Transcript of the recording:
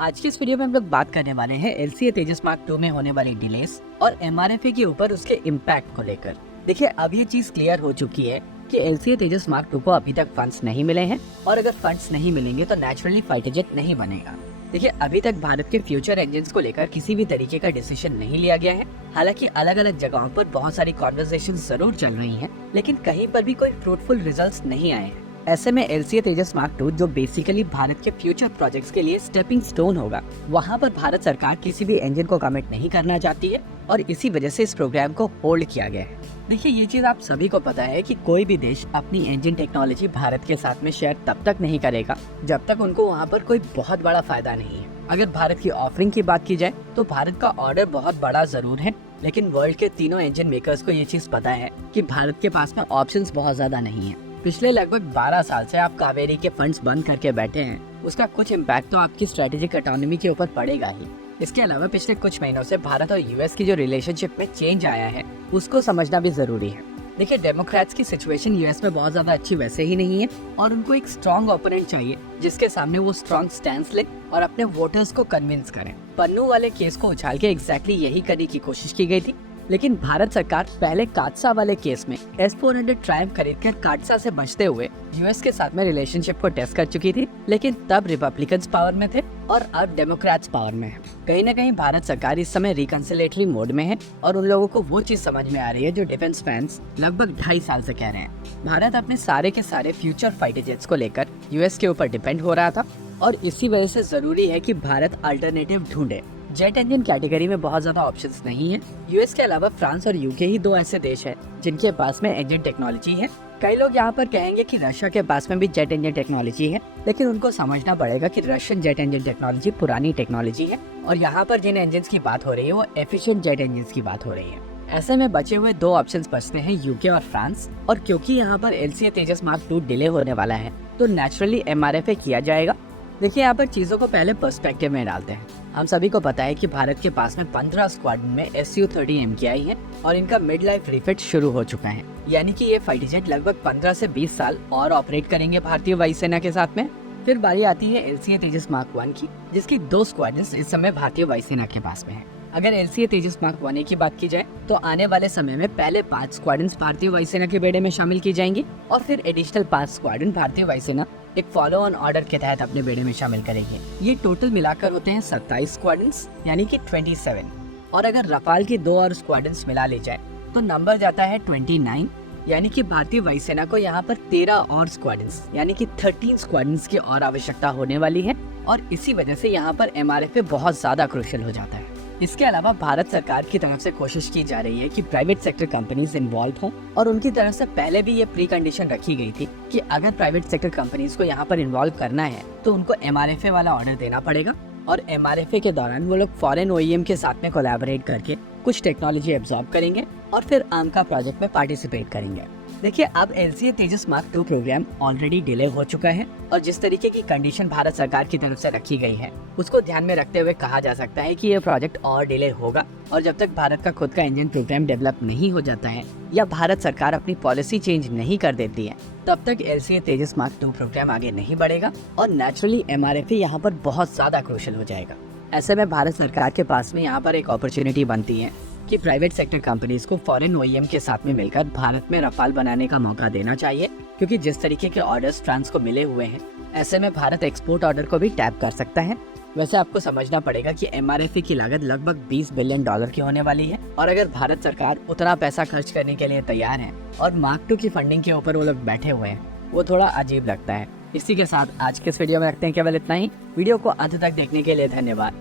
आज की इस वीडियो में हम लोग बात करने वाले हैं LCA तेजस मार्क 2 में होने वाली डिलेस और MRFA के ऊपर उसके इम्पैक्ट को लेकर। देखिए, अब ये चीज क्लियर हो चुकी है कि LCA तेजस मार्क 2 को अभी तक फंड्स नहीं मिले हैं और अगर फंड्स नहीं मिलेंगे तो नेचुरली फाइटर जेट नहीं बनेगा। देखिए, अभी तक भारत के फ्यूचर इंजन्स को लेकर किसी भी तरीके का डिसीजन नहीं लिया गया है। हालांकि अलग अलग जगहों पर बहुत सारी कॉन्वर्सेशन जरूर चल रही हैं, लेकिन कहीं पर भी कोई फ्रूटफुल रिजल्ट्स नहीं आए हैं। ऐसे में LCA तेजस मार्क 2 जो बेसिकली भारत के फ्यूचर प्रोजेक्ट्स के लिए स्टेपिंग स्टोन होगा, वहाँ पर भारत सरकार किसी भी इंजन को कमिट नहीं करना चाहती है और इसी वजह से इस प्रोग्राम को होल्ड किया गया है। देखिए, ये चीज आप सभी को पता है कि कोई भी देश अपनी इंजन टेक्नोलॉजी भारत के साथ में शेयर तब तक नहीं करेगा जब तक उनको वहाँ पर कोई बहुत बड़ा फायदा नहीं है। अगर भारत की ऑफरिंग की बात की जाए तो भारत का ऑर्डर बहुत बड़ा जरूर है, लेकिन वर्ल्ड के तीनों इंजन मेकर्स को ये चीज पता है कि भारत के पास में ऑप्शंस बहुत ज्यादा नहीं है। पिछले लगभग 12 साल से आप कावेरी के फंड्स बंद करके बैठे हैं, उसका कुछ इम्पैक्ट तो आपकी स्ट्रेटेजिक ऑटोनॉमी के ऊपर पड़ेगा ही। इसके अलावा पिछले कुछ महीनों से भारत और यूएस की जो रिलेशनशिप में चेंज आया है, उसको समझना भी जरूरी है। देखिए, डेमोक्रेट्स की सिचुएशन यूएस में बहुत ज्यादा अच्छी वैसे ही नहीं है और उनको एक स्ट्रॉन्ग ओपोनेंट चाहिए जिसके सामने वो स्ट्रॉन्ग स्टैंड ले और अपने वोटर्स को कन्विंस करें। पन्नू वाले केस को उछाल के एग्जैक्टली यही करने की कोशिश की गई थी, लेकिन भारत सरकार पहले काटसा वाले केस में S-400 ट्रायम्फ खरीदकर काटसा से बचते हुए यूएस के साथ में रिलेशनशिप को टेस्ट कर चुकी थी, लेकिन तब रिपब्लिकन्स पावर में थे और अब डेमोक्रेट्स पावर में है। कहीं न कहीं भारत सरकार इस समय रिकंसिलेटरी मोड में है और उन लोगों को वो चीज समझ में आ रही है जो डिफेंस फैंस लगभग 2.5 साल से कह रहे हैं। भारत अपने सारे के सारे फ्यूचर फाइटर जेट्स को लेकर यूएस के ऊपर डिपेंड हो रहा था और इसी वजह से जरूरी है कि भारत अल्टरनेटिव ढूंढे। जेट इंजन कैटेगरी में बहुत ज्यादा ऑप्शंस नहीं है। यूएस के अलावा फ्रांस और यूके ही दो ऐसे देश हैं जिनके पास में इंजन टेक्नोलॉजी है। कई लोग यहाँ पर कहेंगे कि रशिया के पास में भी जेट इंजन टेक्नोलॉजी है, लेकिन उनको समझना पड़ेगा कि रशियन जेट इंजन टेक्नोलॉजी पुरानी टेक्नोलॉजी है और यहाँ पर जिन इंजन की बात हो रही है वो एफिशिएंट जेट इंजन की बात हो रही है। ऐसे में बचे हुए दो ऑप्शंस बचते हैं, यूके और फ्रांस। और क्योंकि यहाँ पर LCA तेजस मार्क 2 डिले होने वाला है तो नेचुरली MRFA किया जाएगा। देखिए, यहाँ पर चीजों को पहले पर्सपेक्टिव में डालते हैं। हम सभी को पता है कि भारत के पास में 15 स्क्वाड्रन में Su-30 MKI है और इनका मिड लाइफ रिफिट शुरू हो चुका है, यानी कि ये फाइटर जेट लगभग 15 से 20 साल और ऑपरेट करेंगे भारतीय वायुसेना के साथ में। फिर बारी आती है LCA तेजस मार्क 1 की, जिसकी 2 स्क्वाड्रन इस समय भारतीय वायुसेना के पास में है। अगर LCA तेजस मार्क 1 की बात की जाए तो आने वाले समय में पहले 5 स्क्वाड्रन भारतीय वायुसेना के बेड़े में शामिल की जाएंगी और फिर एडिशनल 5 स्क्वाड्रन भारतीय वायुसेना एक फॉलो ऑन ऑर्डर के तहत अपने बेड़े में शामिल करेंगे। ये टोटल मिलाकर होते हैं 27 स्क्वाड्रन्स, यानी कि 27। और अगर रफाल की 2 और स्क्वाड्रन्स मिला ली जाए तो नंबर जाता है 29, यानी कि भारतीय वायुसेना को यहाँ पर 13 और स्क्वाड्रन्स यानी कि 13 स्क्वाड्रन्स की और आवश्यकता होने वाली है और इसी वजह से यहाँ पर MRFA बहुत ज्यादा क्रूशियल हो जाता है। इसके अलावा भारत सरकार की तरफ से कोशिश की जा रही है कि प्राइवेट सेक्टर कंपनीज इन्वॉल्व हों और उनकी तरफ से पहले भी ये प्री कंडीशन रखी गई थी कि अगर प्राइवेट सेक्टर कंपनीज को यहाँ पर इन्वॉल्व करना है तो उनको MRFA वाला ऑर्डर देना पड़ेगा और MRFA के दौरान वो लोग फॉरेन OEM के साथ में कोलैबोरेट करके कुछ टेक्नोलॉजी एब्जॉर्ब करेंगे और फिर आमका प्रोजेक्ट में पार्टिसिपेट करेंगे। देखिए, अब LCA तेजस मार्क 2 प्रोग्राम ऑलरेडी डिले हो चुका है और जिस तरीके की कंडीशन भारत सरकार की तरफ से रखी गई है उसको ध्यान में रखते हुए कहा जा सकता है कि ये प्रोजेक्ट और डिले होगा और जब तक भारत का खुद का इंजन प्रोग्राम डेवलप नहीं हो जाता है या भारत सरकार अपनी पॉलिसी चेंज नहीं कर देती है तब तक LCA तेजस मार्क 2 प्रोग्राम आगे नहीं बढ़ेगा और नेचुरली MRFA यहाँ पर बहुत ज्यादा क्रूशियल हो जाएगा। ऐसे में भारत सरकार के पास में यहाँ पर एक अपॉर्चुनिटी बनती है कि प्राइवेट सेक्टर कंपनीज को फॉरेन OEM के साथ में मिलकर भारत में रफाल बनाने का मौका देना चाहिए, क्योंकि जिस तरीके के ऑर्डर्स फ्रांस को मिले हुए हैं ऐसे में भारत एक्सपोर्ट ऑर्डर को भी टैप कर सकता है। वैसे आपको समझना पड़ेगा कि MRFA की लागत लगभग $20 बिलियन की होने वाली है और अगर भारत सरकार उतना पैसा खर्च करने के लिए तैयार है और मार्क 2 की फंडिंग के ऊपर वो लोग बैठे हुए हैं, वो थोड़ा अजीब लगता है। इसी के साथ आज के इस वीडियो में रखते हैं केवल इतना ही। वीडियो को अंत तक देखने के लिए धन्यवाद।